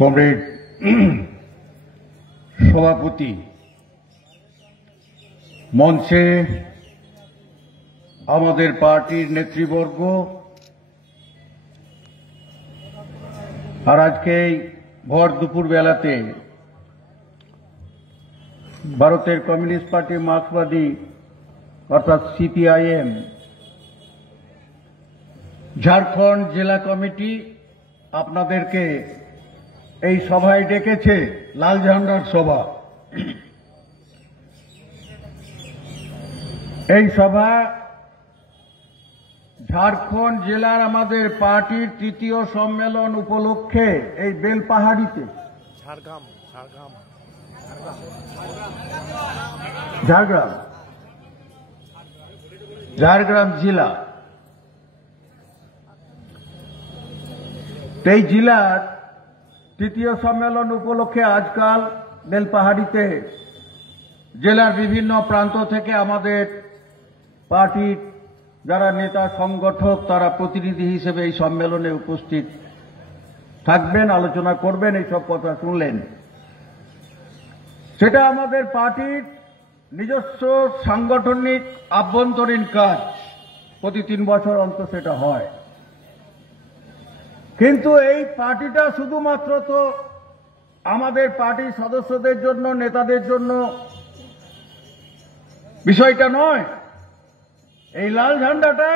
Comrade সভাপতি, মঞ্চে আমাদের পার্টির নেতৃবর্গ, আর আজকে এই ভর দুপুর বেলাতে ভারতের কমিউনিস্ট পার্টি মার্ক্সবাদী অর্থাৎ সিপিআইএম ঝাড়খণ্ড জেলা কমিটি আপনাদেরকে এই সভায় ডেকেছে, লাল ঝান্ডার সভা। এই সভা ঝাড়খণ্ড জেলার আমাদের পার্টির তৃতীয় সম্মেলন উপলক্ষে এই বেলপাহাড়িতে ঝাড়গ্রাম জেলা, এই জেলার তৃতীয় সম্মেলন উপলক্ষে আজকাল বেলপাহাড়িতে জেলার বিভিন্ন প্রান্ত থেকে আমাদের পার্টির যারা নেতা সংগঠক তারা প্রতিনিধি হিসেবে এই সম্মেলনে উপস্থিত থাকবেন, আলোচনা করবেন, এইসব কথা শুনলেন। সেটা আমাদের পার্টির নিজস্ব সাংগঠনিক আভ্যন্তরীণ কাজ, প্রতি 3 বছর অন্তর সেটা হয়। কিন্তু এই পার্টিটা শুধুমাত্র তো আমাদের পার্টির সদস্যদের জন্য, নেতাদের জন্য বিষয়টা নয়। এই লাল ঝান্ডাটা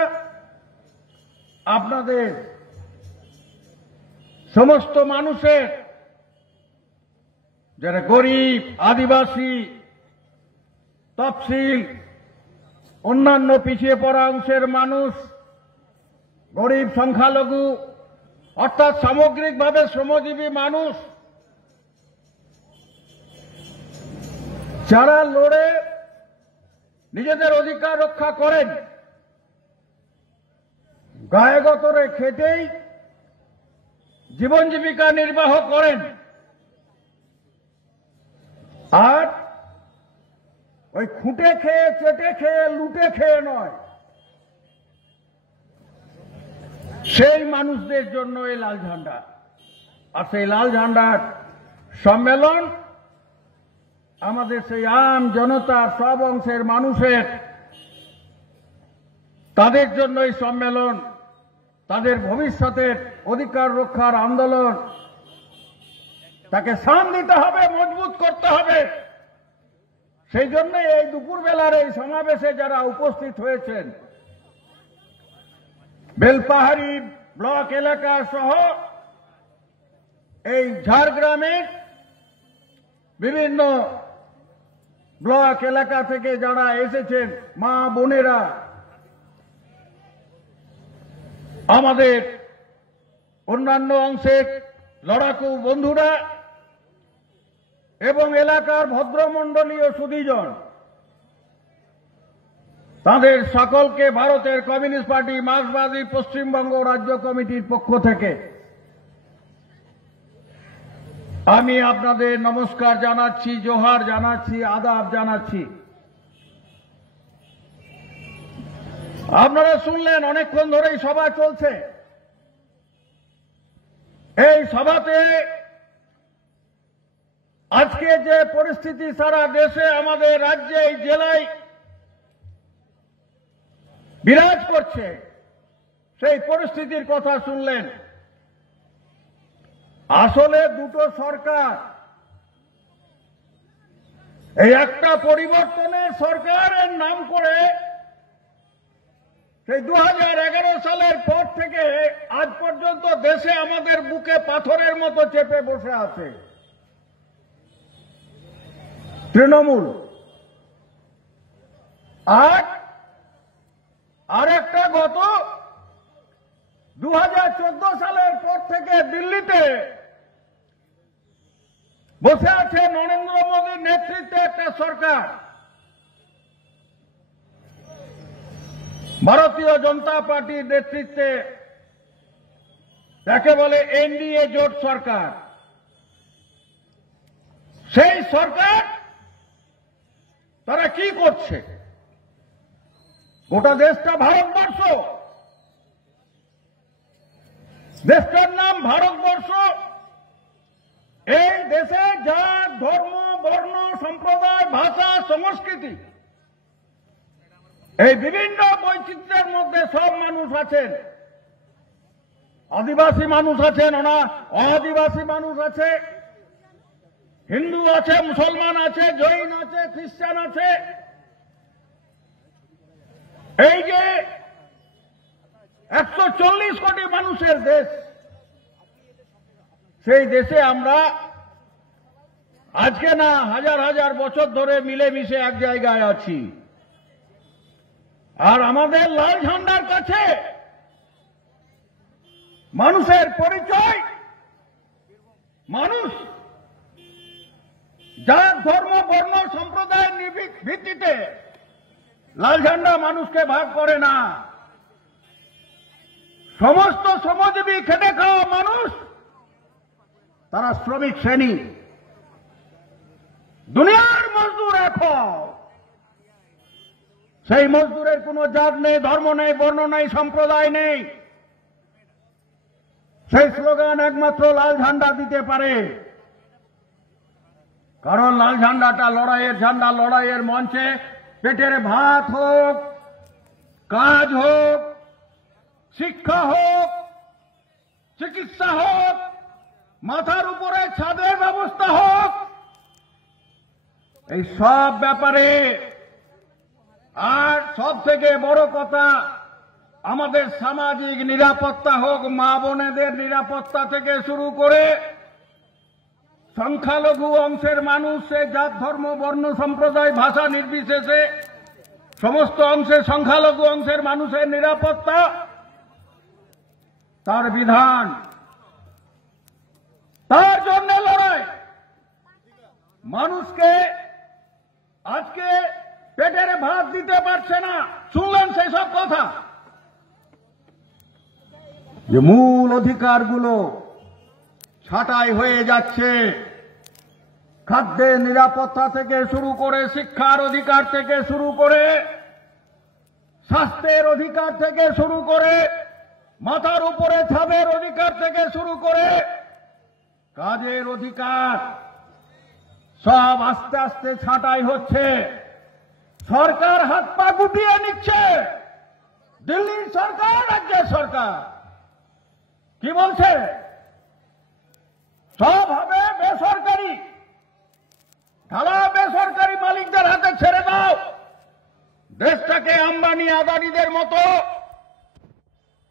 আপনাদের সমস্ত মানুষের, যারা গরিব, আদিবাসী, তফসিল, অন্যান্য পিছিয়ে পড়া অংশের মানুষ, গরিব, সংখ্যালঘু, অর্থাৎ সামগ্রিকভাবে শ্রমজীবী মানুষ, যারা লড়ে নিজেদের অধিকার রক্ষা করেন, গায়ে গতরে খেটেই জীবন জীবিকা নির্বাহ করেন, আর ওই খুঁটে খেয়ে, চেটে খেয়ে, লুটে খেয়ে নয়, সেই মানুষদের জন্য এই লাল ঝান্ডা। আর সেই লাল ঝান্ডার সম্মেলন আমাদের সেই আম জনতার, সব অংশের মানুষের, তাদের জন্য এই সম্মেলন, তাদের ভবিষ্যতের অধিকার রক্ষার আন্দোলন, তাকে শান দিতে হবে, মজবুত করতে হবে। সেই জন্য এই দুপুরবেলার এই সমাবেশে যারা উপস্থিত হয়েছেন, বেলপাহাড়ি ব্লক এলাকা সহ এই ঝাড়গ্রামের বিভিন্ন ব্লক এলাকা থেকে যারা এসেছেন, মা বোনেরা, আমাদের অন্যান্য অংশের লড়াকু বন্ধুরা এবং এলাকার ভদ্রমণ্ডলীয় সুধীজন, তাদের সকলকে ভারতের কমিউনিস্ট পার্টি মার্ক্সবাদী পশ্চিমবঙ্গ রাজ্য কমিটির পক্ষ থেকে আমি আপনাদের নমস্কার জানাচ্ছি, জোহার জানাচ্ছি, আদাব জানাচ্ছি। আপনারা শুনলেন অনেকক্ষণ ধরেই সভা চলছে। এই সভাতে আজকে যে পরিস্থিতি সারা দেশে, আমাদের রাজ্যে, এই জেলায় বিরাজ করছে, সেই পরিস্থিতির কথা শুনলেন। আসলে দুটো সরকার, এই একটা পরিবর্তনের সরকারের নাম করে সেই 2011 সালের পর থেকে আজ পর্যন্ত দেশে আমাদের বুকে পাথরের মতো চেপে বসে আছে তৃণমূল। আর একটা গত 2014 সালের পর থেকে দিল্লিতে বসে আছে নরেন্দ্র মোদীর নেতৃত্বে একটা সরকার, ভারতীয় জনতা পার্টির নেতৃত্বে, যাকে বলে এনডিএ জোট সরকার। সেই সরকার তারা কি করছে? গোটা দেশটা ভারতবর্ষ, দেশটার নাম ভারতবর্ষ, জাত ধর্ম বর্ণ সম্প্রদায় ভাষা সংস্কৃতি এই বিভিন্ন বৈচিত্র্যের মধ্যে সব মানুষ আছেন। আদিবাসী মানুষ আছেন, আদিবাসী মানুষ আছে, হিন্দু আছে, মুসলমান আছে, জৈন আছে, খ্রিস্টান আছে। এই যে 140 কোটি মানুষের দেশ, সেই দেশে আমরা আজকে না হাজার হাজার বছর ধরে মিলেমিশে এক জায়গায় আছি। আর আমাদের লাল ঝান্ডার কাছে মানুষের পরিচয়, মানুষ জাত ধর্ম বর্ণ সম্প্রদায়ের ভিত্তিতে লাল ঝান্ডা মানুষকে ভাগ করে না। সমস্ত শ্রমজীবী খেটে খাওয়া মানুষ, তারা শ্রমিক শ্রেণী, দুনিয়ার মজদুর এখন। সেই মজদুরের কোনো জাত নেই, ধর্ম নেই, বর্ণ নেই, সম্প্রদায় নেই। সেই স্লোগান একমাত্র লাল ঝান্ডা দিতে পারে। কারণ লাল ঝান্ডাটা লড়াইয়ের ঝান্ডা, লড়াইয়ের মঞ্চে পেটের ভাত হোক, কাজ হোক, শিক্ষা হোক, চিকিৎসা হোক, মাথার উপরে ছাদের ব্যবস্থা হোক, এই সব ব্যাপারে। আর সব থেকে বড় কথা, আমাদের সামাজিক নিরাপত্তা হোক, মা বোনেদের নিরাপত্তা থেকে শুরু করে সংখ্যালঘু অংশের মানুষ, সে জাত ধর্ম বর্ণ সম্প্রদায় ভাষা নির্বিশেষে সমস্ত অংশের সংখ্যালঘু অংশের মানুষের নিরাপত্তা, তার বিধান, তার জন্য লড়াই। মানুষকে আজকে পেটের ভাত দিতে পারছে না, শুনলেন সেসব কথা, যে মূল অধিকারগুলো ছাঁটাই হয়ে যাচ্ছে। খাদ্যের নিরাপত্তা থেকে শুরু করে, শিক্ষার অধিকার থেকে শুরু করে, স্বাস্থ্যের অধিকার থেকে শুরু করে, মাথার উপরে ছাদের অধিকার থেকে শুরু করে, কাজের অধিকার, সব আস্তে আস্তে ছাঁটাই হচ্ছে। সরকার হাত পা গুটিয়ে নিচ্ছে। দিল্লির সরকার, রাজ্যের সরকার কি বলছে? সব হবে বেসরকারি, ঢালা বেসরকারি মালিকদের হাতে ছেড়ে দাও। দেশটাকে আম্বানি আদানিদের মতো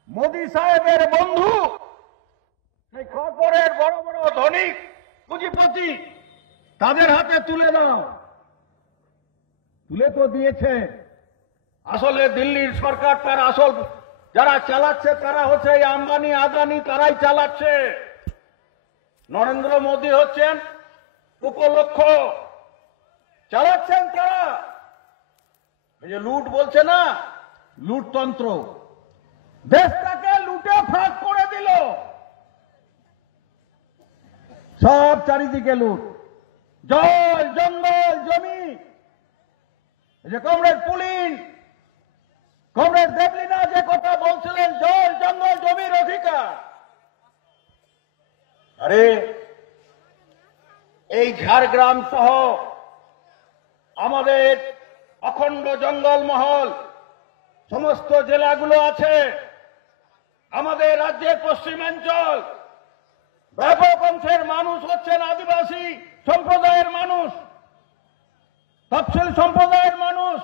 মোদি সাহেবের বন্ধু, সেই কর্পোরেট বড় বড় ধনিক পুঁজিপতি, তাদের হাতে তুলে দাও। তুলে তো দিয়েছে। আসলে দিল্লির সরকার, তার আসল যারা চালাচ্ছে তারা হচ্ছে এই আম্বানি আদানি, তারাই চালাচ্ছে। নরেন্দ্র মোদী হচ্ছেন উপলক্ষ, চালাচ্ছেন তারা। এই যে লুট বলছে না, লুটতন্ত্র, দেশটাকে লুটে ফাঁক করে দিল। সব চারিদিকে লুট, জল জঙ্গল জমি। এই যে কমরেড পুলিন, কমরেড দেবলিনা যে কথা বলছিলেন, জল জঙ্গল জমির অধিকার, আরে এই ঝাড়গ্রাম সহ আমাদের অখণ্ড জঙ্গলমহল সমস্ত জেলাগুলো আছে। আমাদের রাজ্যের পশ্চিমাঞ্চল ব্যাপক অংশের মানুষ হচ্ছেন আদিবাসী সম্প্রদায়ের মানুষ, তফসিল সম্প্রদায়ের মানুষ,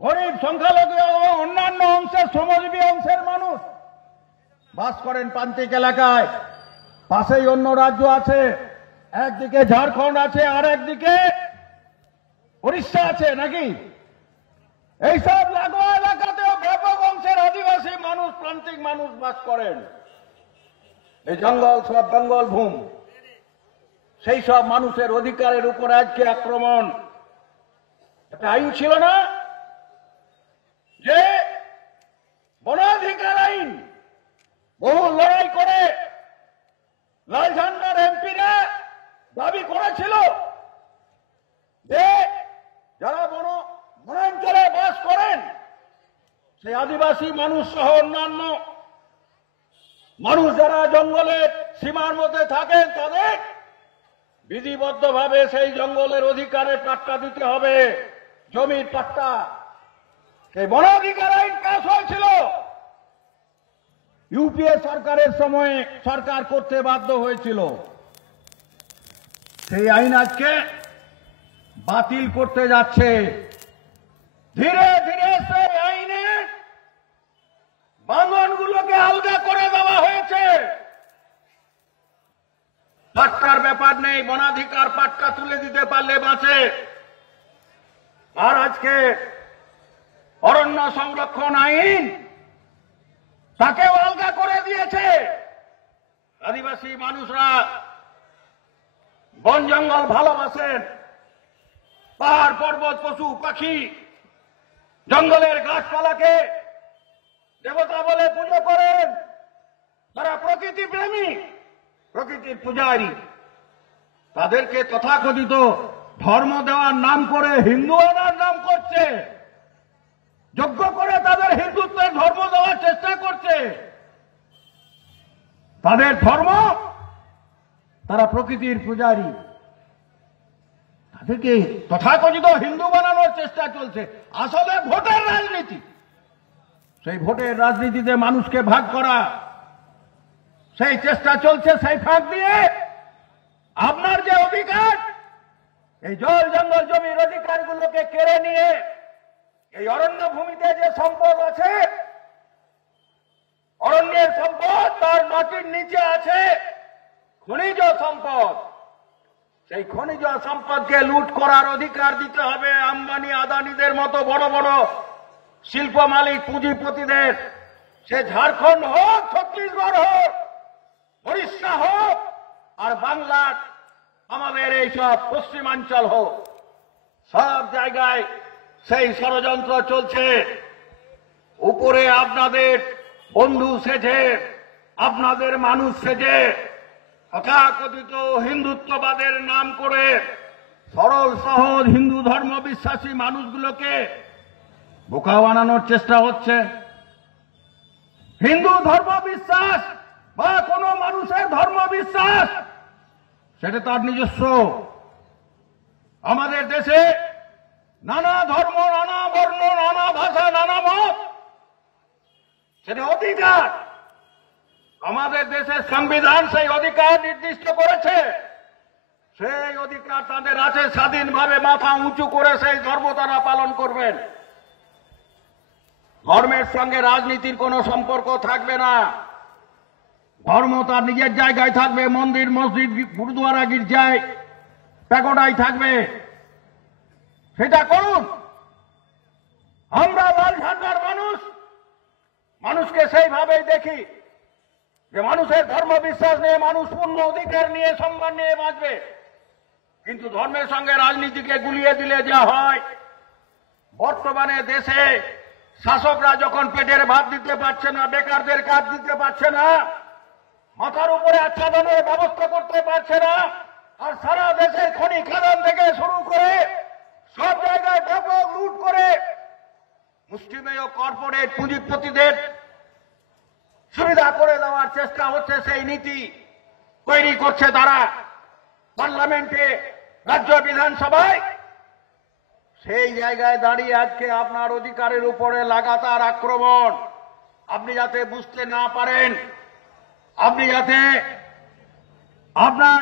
গরিব সংখ্যালঘু এবং অন্যান্য অংশের শ্রমজীবী অংশের মানুষ বাস করেন প্রান্তিক এলাকায়। পাশেই অন্য রাজ্য আছে, একদিকে ঝাড়খণ্ড আছে, আর একদিকে উড়িষ্যা আছে নাকি। এইসব লাগোয়া এলাকাতেও ব্যাপক অংশের আদিবাসী মানুষ, প্রান্তিক মানুষ বাস করেন। এই জঙ্গল সব বেঙ্গল ভূম, সেই সব মানুষের অধিকারের উপর আজকে আক্রমণ। একটা আইন ছিল না যে বনাধিকার আইন, বহু লড়াই করে লাল ঝান্ডার এমপিরা দাবি করেছিল যে যারা বনাঞ্চলে বাস করেন, সেই আদিবাসী মানুষ সহ অন্যান্য মানুষ যারা জঙ্গলের সীমার মধ্যে থাকেন, তাদের বিধিবদ্ধভাবে সেই জঙ্গলের অধিকারের পাট্টা দিতে হবে, জমির পাট্টা। সেই বন অধিকার আইন পাস হয়েছিল, ইউপিএ সরকারের সময়ে সরকার করতে বাধ্য হয়েছিল। সেই আইন আজকে বাতিল করতে যাচ্ছে। ধীরে ধীরে সেই আইনে বাঙনগুলোকে আলগা করে দেওয়া হয়েছে। পাট্টার ব্যাপার নেই, বনাধিকার পাট্টা তুলে দিতে পারলে বাঁচে। আর আজকে অরণ্য সংরক্ষণ আইন তাকেও আলগা করে দিয়েছে। আদিবাসী মানুষরা বন জঙ্গল ভালোবাসেন, পাহাড় পর্বত পশু পাখি জঙ্গলের গাছপালাকে দেবতা বলে পুজো করেন। তারা প্রকৃতি প্রেমী, প্রকৃতির পূজারী। তাদেরকে তথাকথিত ধর্ম দেওয়ার নাম করে হিন্দু আনার নাম করছে, যোগ্য করে তাদের হিন্দুত্বের ধর্ম দেওয়ার চেষ্টা করছে। তাদের ধর্ম, তারা প্রকৃতির পূজারী, তাদেরকে তথাকথিত হিন্দু বানানোর চেষ্টা চলছে। আসলে ভোটের রাজনীতি। সেই ভোটের রাজনীতিতে মানুষকে ভাগ করা, সেই চেষ্টা চলছে। সেই ফাঁক দিয়ে আপনার যে অধিকার, এই জল জঙ্গল জমির অধিকারগুলোকে কেড়ে নিয়ে এই অরণ্য ভূমিতে যে সম্পদ আছে, অরণ্যের সম্পদ, তার মাটির নিচে আছে খনিজ সম্পদ। সেই খনিজ সম্পদকে লুট করার অধিকার দিতে হবে আম্বানি আদানিদের মতো বড় বড় শিল্প মালিক পুঁজিপতিদের। সে ঝাড়খণ্ড হোক, ছত্তিশগড় হোক, ওড়িশা হোক, আর বাংলার আমাদের এইসব পশ্চিমাঞ্চল হোক, সব জায়গায় সেই ষড়যন্ত্র চলছে। উপরে আপনাদের বন্ধু সেজে, আপনাদের মানুষ সেজে, তথাকথিত হিন্দুত্ববাদের নাম করে সরল সহজ হিন্দু ধর্ম বিশ্বাসী মানুষগুলোকে বোকা বানানোর চেষ্টা হচ্ছে। হিন্দু ধর্ম বিশ্বাস বা কোন মানুষের ধর্ম বিশ্বাস, সেটা তার নিজস্ব। আমাদের দেশে নানা ধর্ম, নানা বর্ণ, নানা ভাষা, নানা মত, সেটা অধিকার। আমাদের দেশের সংবিধান সেই অধিকার নির্দিষ্ট করেছে। সেই অধিকার তাদের আছে, স্বাধীনভাবে মাথা উঁচু করে সেই ধর্ম তারা পালন করবেন। ধর্মের সঙ্গে রাজনীতির কোনো সম্পর্ক থাকবে না। ধর্ম তার নিজের জায়গায় থাকবে, মন্দির মসজিদ গুরুদুয়ারা গির্জায় প্যাগোডায় থাকবে, সেটা করুন। আমরা লাল ঝান্ডার মানুষ, মানুষকে সেইভাবেই দেখি যে মানুষের ধর্ম বিশ্বাস নিয়ে মানুষ পূর্ণ অধিকার নিয়ে সম্মান নিয়ে বাঁচবে। কিন্তু ধর্মের সঙ্গে রাজনীতিকে গুলিয়ে দিলে যা হয়, বর্তমানে দেশে শাসকরা যখন পেটের ভাত দিতে পারছে না, বেকারদের কাজ দিতে পারছে না, মাথার উপরে আচ্ছাদনের ব্যবস্থা করতে পারছে না, আর সারা দেশে খনি খাদান থেকে শুরু করে সব জায়গায় ব্যাপক লুট করে মুষ্টিমেয় কর্পোরেট পুঁজিপতিদের সুবিধা করে দেওয়ার চেষ্টা হচ্ছে। সেই নীতি তৈরি করছে তারা পার্লামেন্টে, রাজ্য বিধানসভায়। সেই জায়গায় দাঁড়িয়ে আজকে আপনার অধিকারের উপরে লাগাতার আক্রমণ। আপনি যাতে বুঝতে না পারেন, আপনি যাতে আপনার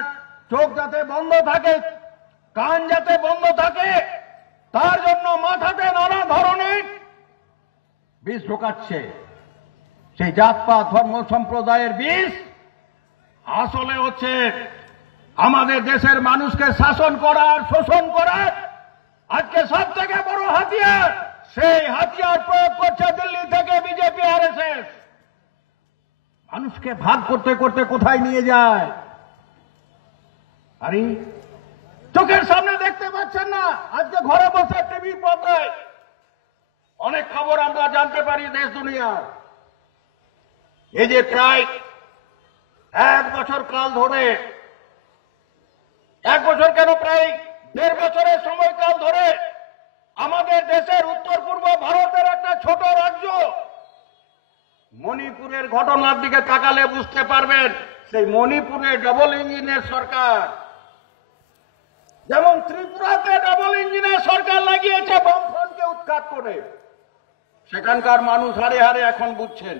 চোখ যাতে বন্ধ থাকে, কান যাতে বন্ধ থাকে, তার জন্য মাথাতে নানা ধরনের বিষ ঢোকাচ্ছে। সেই জাতপাত ধর্ম সম্প্রদায়ের বিষ আসলে হচ্ছে আমাদের দেশের মানুষকে শাসন করার, শোষণ করার আজকে সব থেকে বড় হাতিয়ার। সেই হাতিয়ার প্রয়োগ করছে দিল্লি থেকে বিজেপি আরএসএস। মানুষকে ভাগ করতে করতে কোথায় নিয়ে যায়? আরে চোখের সামনে দেখতে পাচ্ছেন না? আজকে ঘরে বসে টিভির পর্দায় অনেক খবর আমরা জানতে পারি দেশ দুনিয়ার। এই যে প্রায় 1 বছর কাল ধরে, 1 বছর কেন, প্রায় 1.5 বছরের সময়কাল ধরে আমাদের দেশের উত্তর পূর্ব ভারতের একটা ছোট রাজ্য মণিপুরের ঘটনার দিকে তাকালে বুঝতে পারবেন। সেই মণিপুরে ডবল ইঞ্জিনের সরকার, যেমন ত্রিপুরাতে ডাবল ইঞ্জিনের সরকার লাগিয়েছে বামফ্রন্টকে উৎখাত করে, সেখানকার মানুষ হারে হারে এখন বুঝছেন।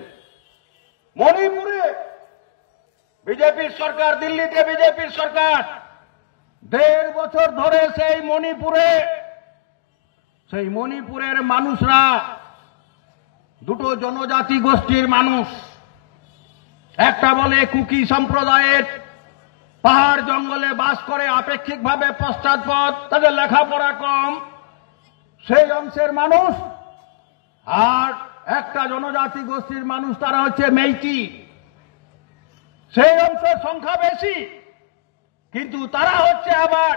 মণিপুরে বিজেপির সরকার, দিল্লিতে বিজেপির সরকার 1.5 বছর ধরে সেই মণিপুরের মানুষরা, দুটো জনজাতি গোষ্ঠীর মানুষ, একটা বলে কুকি সম্প্রদায়ের, পাহাড় জঙ্গলে বাস করে, আপেক্ষিকভাবে পশ্চাৎপদ, তাদের লেখাপড়া কম, সেই অংশের মানুষ। আর একটা জনজাতি গোষ্ঠীর মানুষ, তারা হচ্ছে মেইতি, সেই অংশের সংখ্যা বেশি, কিন্তু তারা হচ্ছে আবার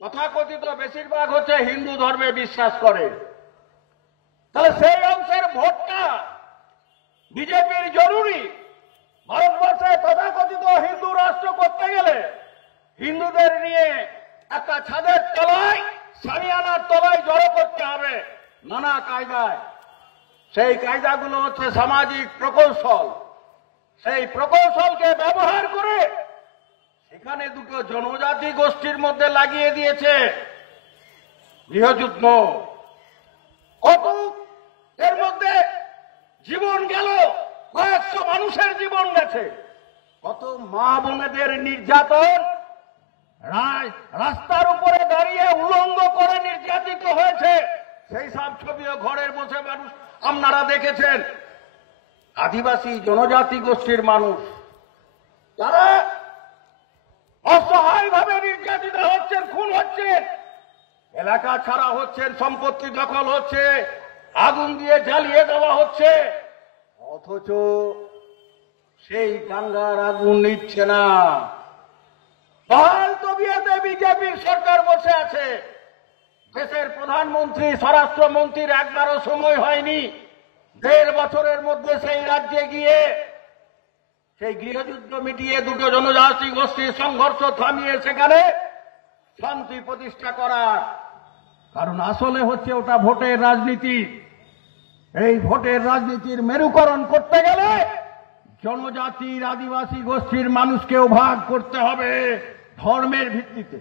তথাকথিত বেশিরভাগ হচ্ছে হিন্দু ধর্মে বিশ্বাস করে। তাহলে সেই অংশের ভোটটা বিজেপির জরুরি। ভারতবর্ষে তথাকথিত হিন্দু রাষ্ট্র করতে গেলে হিন্দুদের নিয়ে একটা ছাদের তলায়, সামিয়ানার তলায় জড়ো করতে হবে নানা কায়দায়। সেই কায়দাগুলো হচ্ছে সামাজিক প্রকৌশল। সেই প্রকৌশলকে ব্যবহার করে সেখানে দুটো জনজাতি গোষ্ঠীর মধ্যে লাগিয়ে দিয়েছে গৃহযুদ্ধ। কত এর মধ্যে জীবন গেল, কয়েকশো মানুষের জীবন গেছে, কত মা বোনেদের নির্যাতন, রাস্তার উপরে দাঁড়িয়ে উলঙ্গ করে নির্যাতিত হয়েছে, সেই সব ছবিও ঘরের বসে মানুষ আপনারা দেখেছেন। আদিবাসী জনজাতি গোষ্ঠীর মানুষ, তারা অসহায়ভাবে নির্যাতিত হচ্ছেন, খুন হচ্ছেন, এলাকা ছাড়া হচ্ছেন, সম্পত্তি দখল হচ্ছে, আগুন দিয়ে জ্বালিয়ে দেওয়া হচ্ছে, অথচ সেই দাঙ্গার আগুন নিচ্ছে না। বহাল তবিয়তে বিজেপির সরকার বসে আছে। দেশের প্রধানমন্ত্রী, স্বরাষ্ট্রমন্ত্রীর একবারও সময় হয়নি 1.5 বছরের মধ্যে সেই রাজ্যে গিয়ে সেই গৃহযুদ্ধ মিটিয়ে, দুটো জনজাতি গোষ্ঠীর সংঘর্ষ থামিয়ে সেখানে শান্তি প্রতিষ্ঠা করার। কারণ আসলে হচ্ছে ওটা ভোটের রাজনীতি। এই ভোটের রাজনীতির মেরুকরণ করতে গেলে জনজাতির, আদিবাসী গোষ্ঠীর মানুষকেও ভাগ করতে হবে ধর্মের ভিত্তিতে।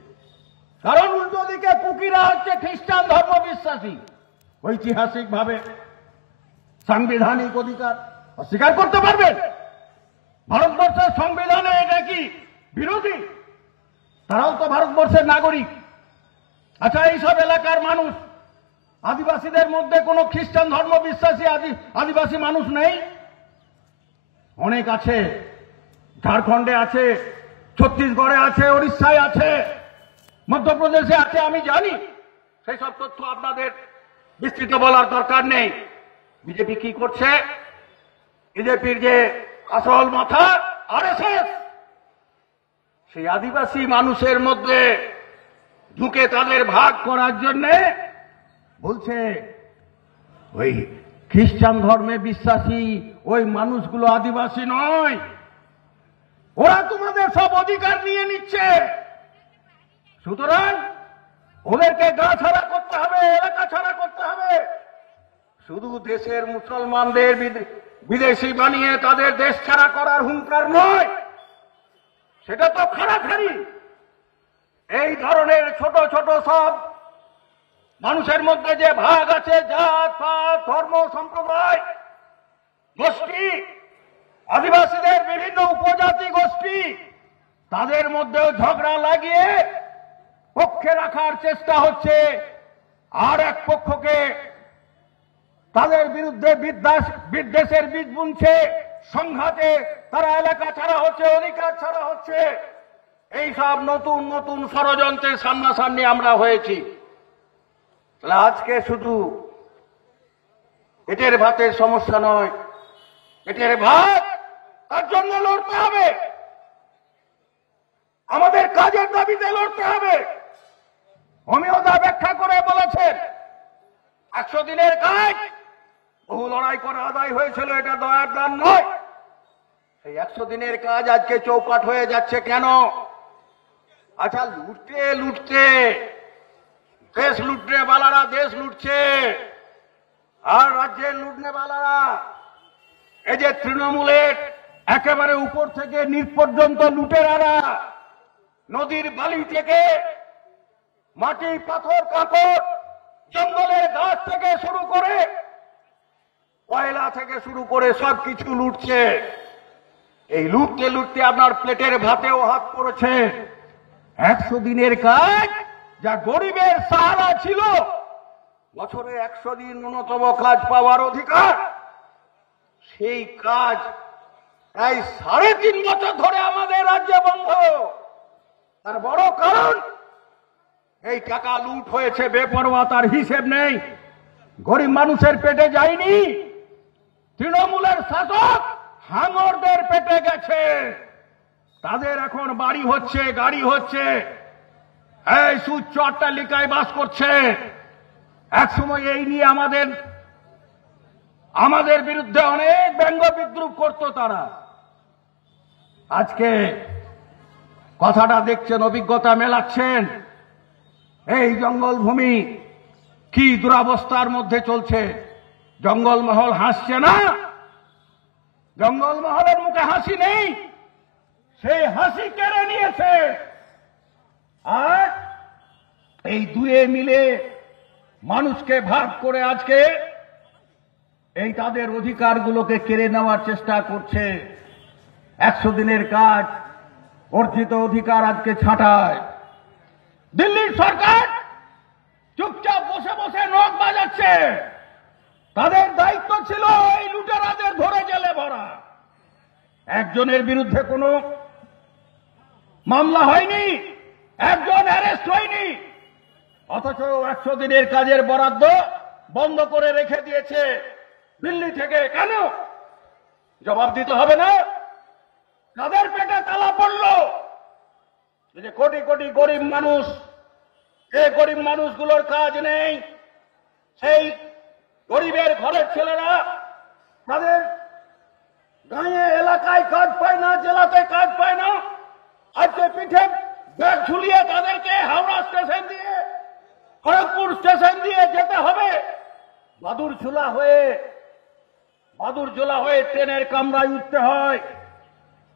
কারণ উল্টো দিকে কুকিরা হচ্ছে খ্রিস্টান ধর্ম বিশ্বাসী, ঐতিহাসিকভাবে সাংবিধানিক অধিকার অস্বীকার করতে পারবেন? ভারতবর্ষের সংবিধানে এটা কি বিরোধী? তারাও তো ভারতবর্ষের নাগরিক। আচ্ছা, এইসব এলাকার মানুষ, আদিবাসীদের মধ্যে কোনো খ্রিস্টান ধর্ম বিশ্বাসী আদিবাসী মানুষ নেই? অনেক আছে, ঝাড়খণ্ডে আছে, ছত্তিশগড়ে আছে, ওড়িশায় আছে, মধ্যপ্রদেশে আছে, আমি জানি। সেই সব তথ্য আপনাদের বিস্তৃত বলার দরকার নেই। বিজেপি কি করছে? বিজেপির যে আসল মাথা আরএসএস, সেই আদিবাসী মানুষের মধ্যে ঢুকে তাদের ভাগ করার জন্য বলছে ওই খ্রিস্টান ধর্মে বিশ্বাসী ওই মানুষগুলো আদিবাসী নয়, ওরা তোমাদের সব অধিকার নিয়ে নিচ্ছে, সুতরাং ওদেরকে গা ছাড়া করতে হবে, এলাকা ছাড়া করতে হবে। শুধু দেশের মুসলমানদের বিদেশি বানিয়ে তাদের দেশ ছাড়া করার হুঙ্কার নয়, সেটা তো খাড়াখাড়ি। এই ধরনের ছোট ছোট সব মানুষের মধ্যে যে ভাগ আছে, জাত পাত, ধর্ম, সম্প্রদায়, গোষ্ঠী, আদিবাসীদের বিভিন্ন উপজাতি গোষ্ঠী, তাদের মধ্যেও ঝগড়া লাগিয়ে পক্ষে রাখার চেষ্টা হচ্ছে, আর এক পক্ষকে তাদের বিরুদ্ধে বিদ্বেষের বীজ বুনছে, সংঘাতে তারা এলাকা ছাড়া হচ্ছে, অধিকার ছাড়া হচ্ছে। এই সব নতুন নতুন ষড়যন্ত্রের সামনাসামনি আমরা হয়েছি। আজকে শুধু পেটের ভাতের সমস্যা নয়, পেটের ভাত তার জন্য লড়তে হবে, আমাদের কাজের দাবিতে লড়তে হবে। অমিয়দা ব্যাখ্যা করে বলেছেন 100 দিনের কাজ বহু লড়াই করে আদায় হয়েছিল, এটা দয়ার দান নয়। সেই 100 দিনের কাজ আজকে চৌপাট হয়ে যাচ্ছে কেন? আচ্ছা, লুটতে লুটতে দেশ লুটনে বালারা দেশ লুটছে, আর রাজ্যের লুটনে বালারা এই যে তৃণমূলের একেবারে উপর থেকে নিচ পর্যন্ত লুটেরারা নদীর বালি থেকে মাটি পাথর কাঁকড় জঙ্গলের গাছ থেকে শুরু করে কয়লা থেকে শুরু করে সবকিছু লুটছে। এই লুটতে লুটতে আপনার প্লেটের ভাতেও হাত পড়েছে। 100 দিনের কাজ যা গরিবের সাহারা ছিল, বছরে 100 দিন ন্যূনতম কাজ পাওয়ার অধিকার, সেই কাজ প্রায় 3.5 বছর ধরে আমাদের রাজ্যে বন্ধ। তার বড় কারণ এই টাকা লুট হয়েছে বেপরোয়া, তার হিসেব নেই। গরিব মানুষের পেটে যায়নি, তৃণমূলের শাসক হাঙরদের পেটে গেছে। তাদের এখন বাড়ি হচ্ছে, গাড়ি হচ্ছে, এই সুচ্চ অট্টালিকায় বাস করছে। একসময় এই নিয়ে আমাদের বিরুদ্ধে অনেক ব্যঙ্গ বিদ্রুপ করত তারা। আজকে কথাটা দেখছেন, অভিজ্ঞতা মেলাচ্ছেন। এই জঙ্গলভূমি কি দুরাবস্থার মধ্যে চলছে। জঙ্গলমহল হাসছে না, জঙ্গলমহলের মুখে হাসি নেই, সেই হাসি কেড়ে নিয়েছে। আর এই দুয়ে মিলে মানুষকে ভাগ করে আজকে এই তাদের অধিকারগুলোকে কেড়ে নেওয়ার চেষ্টা করছে। 100 দিনের কাজ, অর্জিত অধিকার আজকে ছাঁটায়। দিল্লির সরকার চুপচাপ বসে বসে নখ বাজাচ্ছে। তাদের দায়িত্ব ছিল এই লুটেরাদের ধরে জেলে ভরা। একজনের বিরুদ্ধে কোনো মামলা হয়নি, একজন অ্যারেস্ট হয়নি, অথচ 100 দিনের কাজের বরাদ্দ বন্ধ করে রেখে দিয়েছে দিল্লি থেকে। কেন? জবাব দিতে হবে না? তাদের পেটে তালা পড়ল। যে কোটি কোটি গরিব মানুষ, যে গরিব মানুষগুলোর কাজ নেই, সেই গরিবের ঘরের ছেলেরা তাদের গাঁয়ে এলাকায় কাজ পায় না, জেলাতে কাজ পায় না। আজকে পিঠে ব্যাগ ঝুলিয়ে তাদেরকে হাওড়া স্টেশন দিয়ে, খড়গপুর স্টেশন দিয়ে যেতে হবে। বাদুরঝোলা হয়ে ট্রেনের কামরায় উঠতে হয়।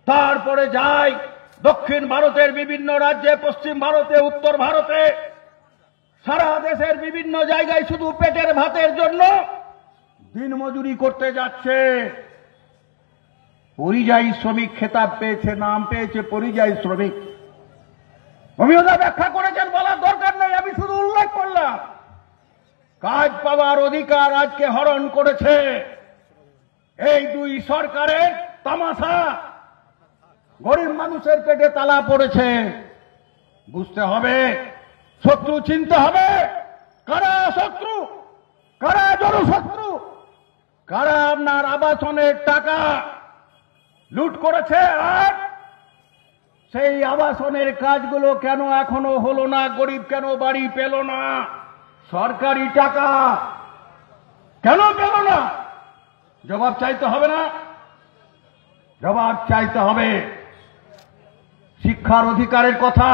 তারপরে যায় দক্ষিণ ভারতের বিভিন্ন রাজ্যে, পশ্চিম ভারতে, উত্তর ভারতে, সারা দেশের বিভিন্ন জায়গায় শুধু পেটের ভাতের জন্য দিনমজুরি করতে যাচ্ছে। পরিযায়ী শ্রমিক খেতাব পেয়েছে, নাম পেয়েছে পরিযায়ী শ্রমিক। অমিয়দা ব্যাখ্যা করেছেন, বলার দরকার নেই, আমি শুধু উল্লেখ করলাম। কাজ পাওয়ার অধিকার আজকে হরণ করেছে এই দুই সরকারের তামাশা। গরিব মানুষের পেটে তালা পড়েছে। বুঝতে হবে, শত্রু চিনতে হবে, কারা শত্রু, কারা জনশত্রু, কারা আপনার আবাসনের টাকা লুট করেছে। আর সেই আবাসনের কাজগুলো কেন এখনো হলো না? গরিব কেন বাড়ি পেল না? সরকারি টাকা কেন পেল না? জবাব চাইতে হবে না? জবাব চাইতে হবে। শিক্ষার অধিকারের কথা,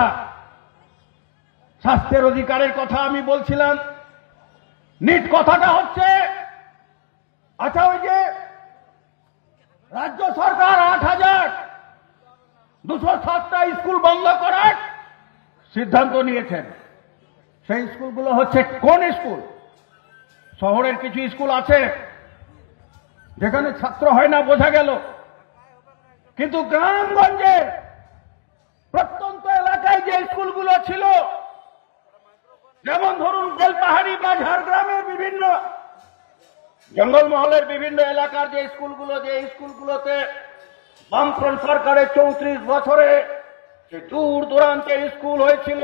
স্বাস্থ্যের অধিকারের কথা আমি বলছিলাম। নিট কথাটা হচ্ছে, আচ্ছা ওই যে রাজ্য সরকার 8,207টা স্কুল বন্ধ করার সিদ্ধান্ত নিয়েছেন। সেই স্কুলগুলো হচ্ছে কোন স্কুল? শহরের কিছু স্কুল আছে যেখানে ছাত্র হয় না, বোঝা গেল। কিন্তু গ্রামগঞ্জে প্রত্যন্ত এলাকায় যে স্কুলগুলো ছিল, যেমন ধরুন বেলপাহাড়ি বা ঝাড়গ্রামের বিভিন্ন জঙ্গলমহলের বিভিন্ন এলাকার যে স্কুলগুলোতে বামফ্রন্ট সরকারের 34 বছরে যে দূর দূরান্তে স্কুল হয়েছিল,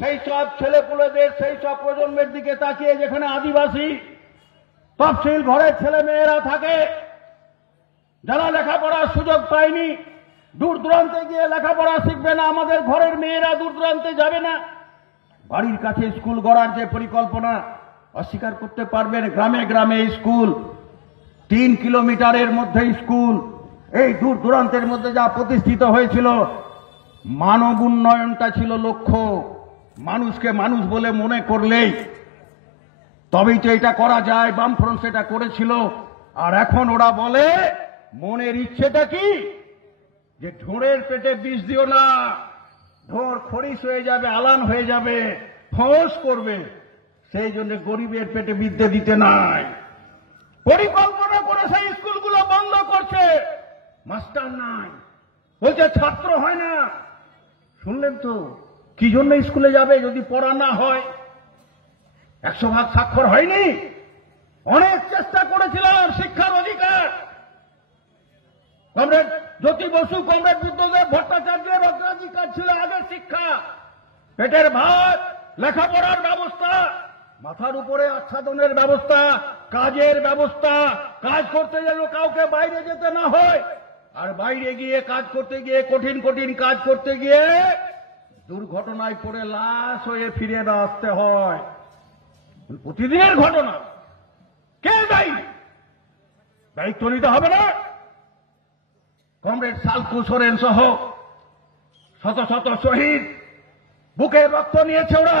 সেই সব ছেলেপুলেদের, সেই সব প্রজন্মের দিকে তাকিয়ে, যেখানে আদিবাসী তফসিল ঘরের ছেলে মেয়েরা থাকে, যারা লেখাপড়ার সুযোগ পায়নি, দূর দূরান্তে গিয়ে লেখাপড়া শিখবে না, আমাদের ঘরের মেয়েরা দূর দূরান্তে যাবে না। বাড়ির কাছে স্কুল গড়ার যে পরিকল্পনা, অস্বীকার করতে পারবেন? গ্রামে গ্রামে স্কুল, 3 কিলোমিটারের মধ্যে স্কুল, এই দূর দূরান্তের মধ্যে যা প্রতিষ্ঠিত হয়েছিল, মানব উন্নয়নটা ছিল লক্ষ্য। মানুষকে মানুষ বলে মনে করলেই তবেই তো এটা করা যায়। বামফ্রন্ট সেটা করেছিল। আর এখন ওরা বলে, মনের ইচ্ছেটা কি? যে ঢোঁড়ের পেটে বিষ দিও না, ঢোঁড় খরিস হয়ে যাবে, আলান হয়ে যাবে। ফোঁস করবে, সেই জন্য গরিবের পেটে বিদ্যে দিতে নাই। পরিকল্পনা করে সেই স্কুলগুলো বন্ধ করছে, মাস্টার নাই, বলছে ছাত্র হয় না। শুনলেন তো কি জন্য স্কুলে যাবে যদি পড়া না হয়? 100% স্বাক্ষর হয়নি। অনেক চেষ্টা করেছিলাম শিক্ষার অধিকার, কমরেড জ্যোতি বসু, কমরেড বুদ্ধদেব ভট্টাচার্যের অগ্রাধিকার ছিল আগে শিক্ষা, পেটের ভাত, লেখাপড়ার ব্যবস্থা, মাথার উপরে আচ্ছাদনের ব্যবস্থা, কাজের ব্যবস্থা, কাজ করতে যেন কাউকে বাইরে যেতে না হয়, আর বাইরে গিয়ে কাজ করতে গিয়ে কঠিন কঠিন কাজ করতে গিয়ে দুর্ঘটনায় পড়ে লাশ হয়ে ফিরে না আসতে হয়। প্রতিদিনের ঘটনা, কে দায়ী? দায়িত্ব নিতে হবে না? কমরেড সালকু সোরেন সহ শত শত শহীদ বুকে রক্ত নিয়েছে ওরা,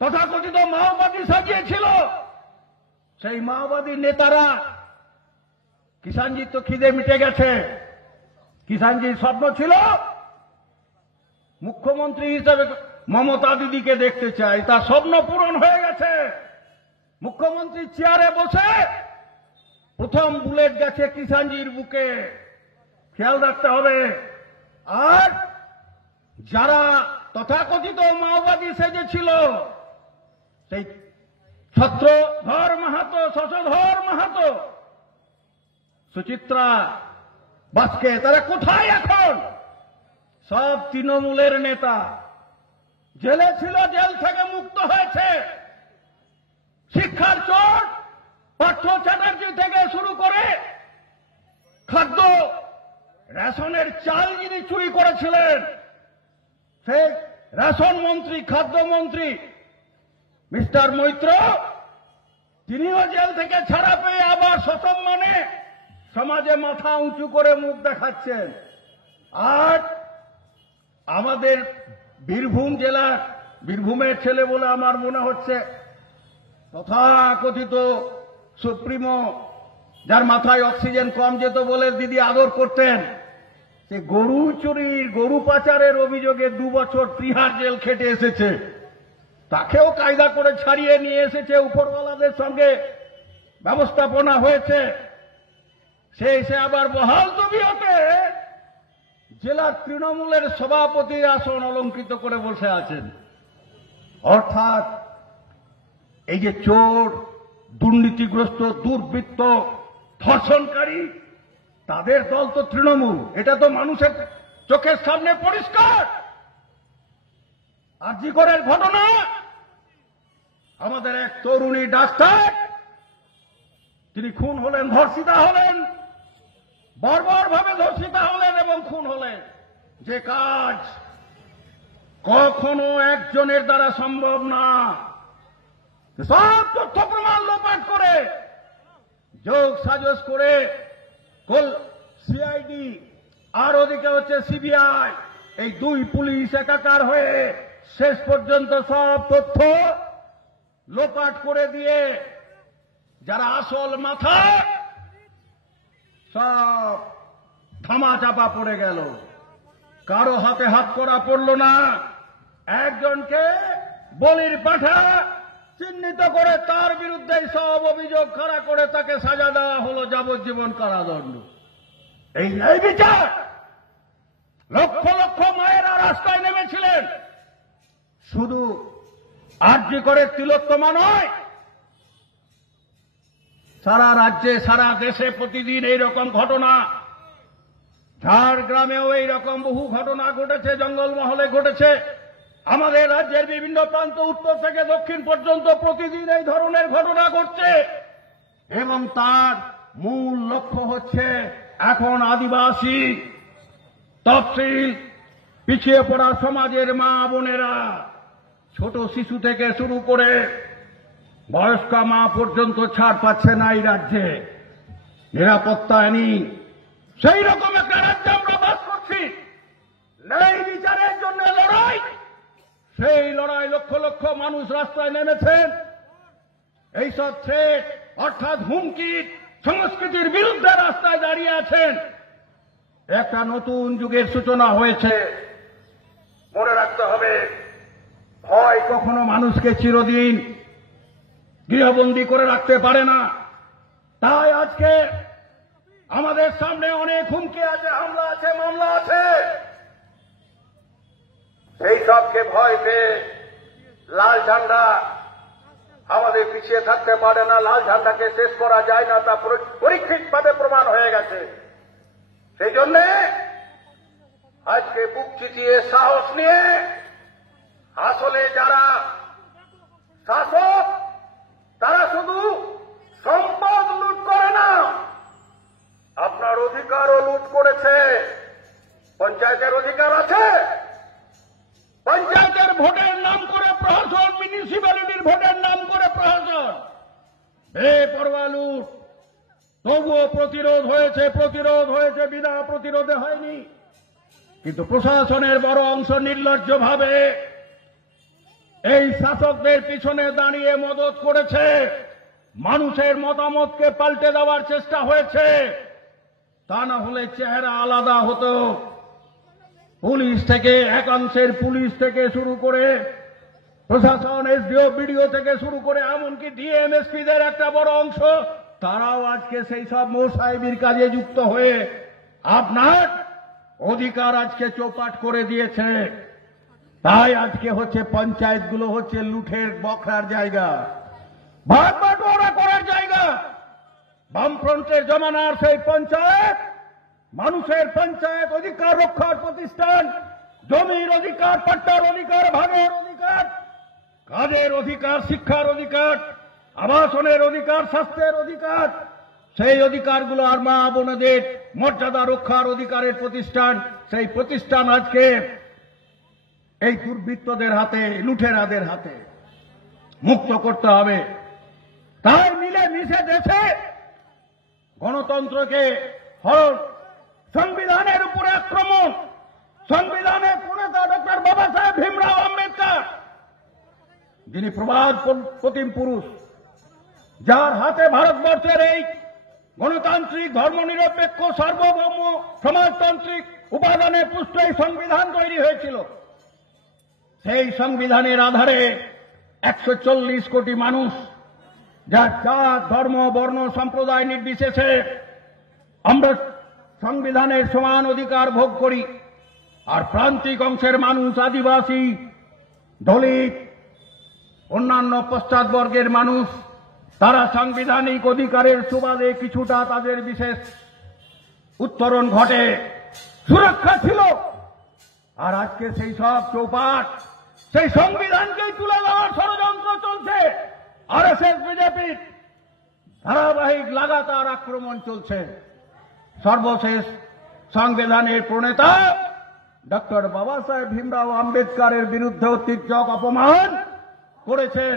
তথাকথিত মাওবাদী সাজিয়েছিল। সেই মাওবাদী নেতারা, কিষাণজির তো খিদে মিটে গেছে। কিষাণজির স্বপ্ন ছিল মুখ্যমন্ত্রী হিসেবে মমতা দিদিকে দেখতে চাই, তার স্বপ্ন পূরণ হয়ে গেছে। মুখ্যমন্ত্রী চেয়ারে বসে প্রথম বুলেট গেছে কিষাণজির বুকে, খেয়াল রাখতে হবে। আর যারা তথাকথিত মাওবাদী সেজেছিল, সেই ছত্রধর মাহাতো, শশধর মাহাতো, সুচিত্রা বাস্কে, তারা কোথায় এখন? সব তৃণমূলের নেতা। জেলে ছিল, জেল থেকে মুক্ত হয়েছে। শিক্ষার চোট পার্থ চ্যাটার্জি থেকে শুরু করে খাদ্য রেশনের চাল যিনি চুরি করেছিলেন, সেই রেশন মন্ত্রী, খাদ্যমন্ত্রী মিস্টার মৈত্র, তিনিও জেল থেকে ছাড়া পেয়ে আবার সসম্মানে সমাজে মাথা উঁচু করে মুখ দেখাচ্ছেন। আর আমাদের বীরভূম জেলার, বীরভূমের ছেলে বলে আমার মনে হচ্ছে, তথাকথিত সুপ্রিমো, যার মাথায় অক্সিজেন কম যেত বলে দিদি আদর করতেন, সে গরু চুরির, গরু পাচারের অভিযোগে 2 বছর তিহার জেল খেটে এসেছে। তাকেও কায়দা করে ছাড়িয়ে নিয়ে এসেছে, উপরওয়ালাদের সঙ্গে ব্যবস্থাপনা হয়েছে। সে এসে আবার বহাল তবিয়তে জেলার তৃণমূলের সভাপতির আসন অলঙ্কৃত করে বসে আছেন। অর্থাৎ এই যে চোর, দুর্নীতিগ্রস্ত, দুর্বৃত্ত, ধর্ষণকারী, তাদের দল তো তৃণমূল, এটা তো মানুষের চোখের সামনে পরিষ্কার। আরজিকরের ঘটনা, আমাদের এক তরুণী ডাক্তার, তিনি খুন হলেন, ধর্ষিতা হলেন, বর্বরভাবে ধর্ষিতা হলেন এবং খুন হলেন। যে কাজ কখনো একজনের দ্বারা সম্ভব না, সব তথ্য প্রমাণ লোপাট করে, যোগ সাজস করে সিআইডি আর ওদিকে হচ্ছে সিবিআই, এই 2 পুলিশ একাকার হয়ে শেষ পর্যন্ত সব তথ্য লোপাট করে দিয়ে যারা আসল মাথা, সব ধামা চাপা পড়ে গেল। কারো হাতে হাত করা পড়ল না। একজনকে বলির পাঠা চিহ্নিত করে তার বিরুদ্ধে সব অভিযোগ খাড়া করে তাকে সাজা দেওয়া হলো যাবজ্জীবন কারাদণ্ড। এই ন্যায় বিচার? লক্ষ লক্ষ মায়েরা রাস্তায় নেমেছিলেন, শুধু আরজিকরের তিলোত্তমা নয়, সারা রাজ্যে, সারা দেশে প্রতিদিন এইরকম ঘটনা। ঝাড়গ্রামেও এইরকম বহু ঘটনা ঘটেছে, জঙ্গলমহলে ঘটেছে। আমাদের রাজ্যের বিভিন্ন প্রান্ত, উত্তর থেকে দক্ষিণ পর্যন্ত প্রতিদিন এই ধরনের ঘটনা ঘটছে। এবং তার মূল লক্ষ্য হচ্ছে এখন আদিবাসী, তফসিল, পিছিয়ে পড়া সমাজের মা বোনেরা, ছোট শিশু থেকে শুরু করে বয়স্কা মা পর্যন্ত ছাড় পাচ্ছে না এই রাজ্যে। নিরাপত্তা নেই, সেই রকম একটা রাজ্যে আমরা বাস করছি। ন্যায় বিচারের জন্য লড়াই, সেই লড়াই লক্ষ লক্ষ মানুষ রাস্তায় নেমেছেন। এইসব থ্রেট অর্থাৎ হুমকি সংস্কৃতির বিরুদ্ধে রাস্তায় দাঁড়িয়ে আছেন। একটা নতুন যুগের সূচনা হয়েছে। মনে রাখতে হবে, ভয় কখনো মানুষকে চিরদিন গৃহবন্দী করে রাখতে পারে না। তাই আজকে আমাদের সামনে অনেক হুমকি আছে, হামলা আছে, মামলা আছে। সেই সবকে ভয় পেয়ে লাল ঝান্ডা আমাদের পিছিয়ে থাকতে পারে না। লাল ঝান্ডাকে শেষ করা যায় না, তা পরীক্ষিতভাবে প্রমাণ হয়ে গেছে। সেই জন্য আজকে বুক চিতিয়ে সাহস নিয়ে আসলে যারা শাসক তারা শুধু সম্পদ লুট করে না, আপনার অধিকারও লুট করেছে। পঞ্চায়েতের অধিকার আছে, পঞ্চায়েতের ভোটের নাম করে প্রশাসন, মিউনিসিপ্যালিটির ভোটের নাম করে প্রশাসন বেপরোয়া লুট। তবুও প্রতিরোধ হয়েছে, বিনা প্রতিরোধে হয়নি। কিন্তু প্রশাসনের বড় অংশ নির্লজ্জভাবে এই শাসকদের পিছনে দাঁড়িয়ে মদত করেছে। মানুষের মতামতকে পাল্টে দেওয়ার চেষ্টা হয়েছে, তা না হলে চেহারা আলাদা হতো। পুলিশ থেকে, একাংশের পুলিশ থেকে শুরু করে প্রশাসন, এসডিও, বিডিও থেকে শুরু করে এমনকি ডিএম, এসপিদের একটা বড় অংশ, তারাও আজকে সেই সব মোসাহেবির কাজে যুক্ত হয়ে আপনার অধিকার আজকে চৌপাট করে দিয়েছে। তাই আজকে হচ্ছে পঞ্চায়েতগুলো হচ্ছে লুঠের বখরার জায়গা, ভাগ বাটোয়ারা করার জায়গা। বামফ্রন্টের জমানার সেই পঞ্চায়েত মানুষের পঞ্চায়েত, অধিকার রক্ষার প্রতিষ্ঠান, জমির অধিকার, পাট্টার অধিকার, ভাগের অধিকার, কাজের অধিকার, শিক্ষার অধিকার, আবাসনের অধিকার, স্বাস্থ্যের অধিকার, সেই অধিকারগুলো আর মা বোনদের মর্যাদা রক্ষার অধিকারের প্রতিষ্ঠান, সেই প্রতিষ্ঠান আজকে এই দুর্বৃত্তদের হাতে, লুঠেরাদের হাতে মুক্ত করতে হবে। তাই মিলে মিশে দেশে গণতন্ত্রকে সংবিধানের উপরে আক্রমণ, সংবিধানের প্রণেতা ডক্টর বাবা সাহেব ভীমরাও আম্বেদকর, যিনি প্রবাদ প্রতিম পুরুষ, যার হাতে ভারতবর্ষের এই গণতান্ত্রিক, ধর্মনিরপেক্ষ, সার্বভৌম, সমাজতান্ত্রিক উপাদানে পুষ্ট এই সংবিধান তৈরি হয়েছিল। সেই সংবিধানের আধারে 140 কোটি মানুষ, যার জাত, ধর্ম, বর্ণ, সম্প্রদায় নির্বিশেষে আমরা সংবিধানের সমান অধিকার ভোগ করি। আর প্রান্তিক অংশের মানুষ, আদিবাসী, দলিত, অন্যান্য পশ্চাৎবর্গের মানুষ, তারা সাংবিধানিক অধিকারের সুবাদে কিছুটা তাদের বিশেষ উত্তরণ ঘটে, সুরক্ষা ছিল। আর আজকে সেই সব চৌপাট, সেই সংবিধানকেই তুলে দেওয়ার ষড়যন্ত্র চলছে। আরএসএস, বিজেপির ধারাবাহিক লাগাতার আক্রমণ চলছে। সর্বশেষ সংবিধানের প্রণেতা ডক্টর বাবা সাহেব ভীমরাও আম্বেদকরের বিরুদ্ধেও তীর্যক অপমান করেছেন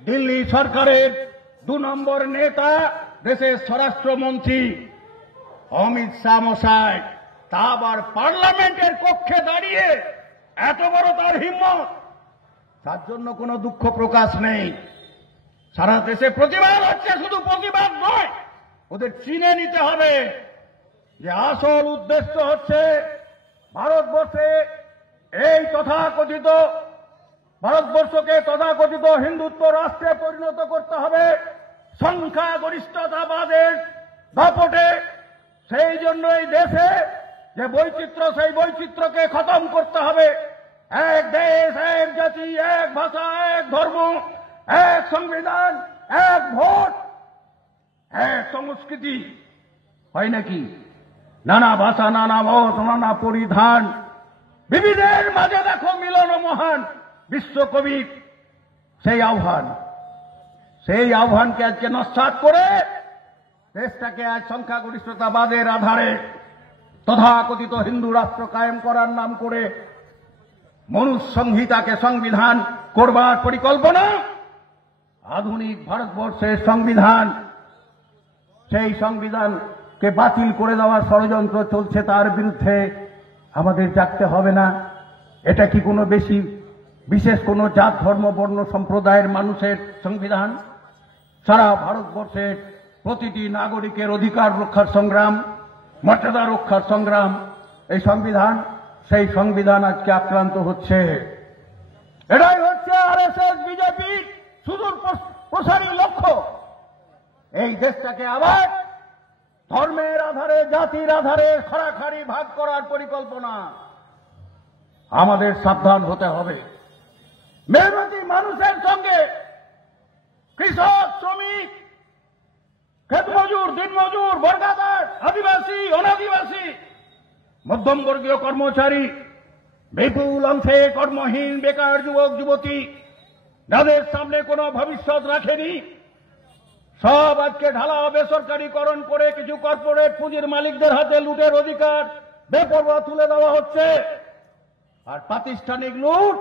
দিল্লি সরকারের 2 নম্বর নেতা, দেশের স্বরাষ্ট্রমন্ত্রী অমিত শাহ মশাই। তা আবার পার্লামেন্টের কক্ষে দাঁড়িয়ে এত বড় তার হিম্মত, তার জন্য কোনো দুঃখ প্রকাশ নেই। সারা দেশে প্রতিবাদ হচ্ছে, শুধু প্রতিবাদ নয়, ওদের চিনে নিতে হবে যে আসল উদ্দেশ্য হচ্ছে ভারতবর্ষে এই তথাকথিত ভারতবর্ষকে তথাকথিত হিন্দুত্ব রাষ্ট্রে পরিণত করতে হবে সংখ্যাগরিষ্ঠতাবাদের দাপটে। সেই জন্য এই দেশে যে বৈচিত্র্য, সেই বৈচিত্র্যকে খতম করতে হবে। এক দেশ, এক জাতি, এক ভাষা, এক ধর্ম, এক সংবিধান, এক ভোট, এক সংস্কৃতি। হয় নাকি? নানা ভাষা, নানা মত, নানা পরিধান, বিবিধের মাঝে দেখো মিলন মহান, বিশ্বকবির সেই আহ্বান। সেই আহ্বানকে আজকে নস্যাৎ করে দেশটাকে আজ সংখ্যাগরিষ্ঠতাবাদের আধারে তথাকথিত হিন্দু রাষ্ট্র কায়েম করার নাম করে মনুষ্য সংহিতাকে সংবিধান করবার পরিকল্পনা, আধুনিক ভারতবর্ষের সংবিধান, সেই সংবিধানকে বাতিল করে দেওয়ার ষড়যন্ত্র চলছে। তার বিরুদ্ধে আমাদের জাগতে হবে না? এটা কি কোনো বিশেষ কোনো জাত, ধর্ম, বর্ণ, সম্প্রদায়ের মানুষের সংবিধান? সারা ভারতবর্ষের প্রতিটি নাগরিকের অধিকার রক্ষার সংগ্রাম, মর্যাদা রক্ষার সংগ্রাম, এই সংবিধান, সেই সংবিধান আজকে আক্রান্ত হচ্ছে। এটাই হচ্ছে আরএসএস বিজেপি সুদূর প্রসারী লক্ষ্য। এই দেশটাকে আবার ধর্মের আধারে, জাতির আধারে খড়াখড়ি ভাগ করার পরিকল্পনা। আমাদের সাবধান হতে হবে। মেহনতি মানুষের সঙ্গে কৃষক, শ্রমিক, ক্ষেতমজুর, দিনমজুর, বর্গাদার, আদিবাসী, অনাদিবাসী, মধ্যমবর্গীয় কর্মচারী, বিপুল অংশে কর্মহীন বেকার যুবক যুবতী, যাদের সামনে কোনো ভবিষ্যৎ রাখেনি, সব আজকে ঢালা বেসরকারীকরণ করে কিছু কর্পোরেট পুঁজির মালিকদের হাতে লুটের অধিকার বেপরোয়া তুলে দেওয়া হচ্ছে। আর প্রাতিষ্ঠানিক লুট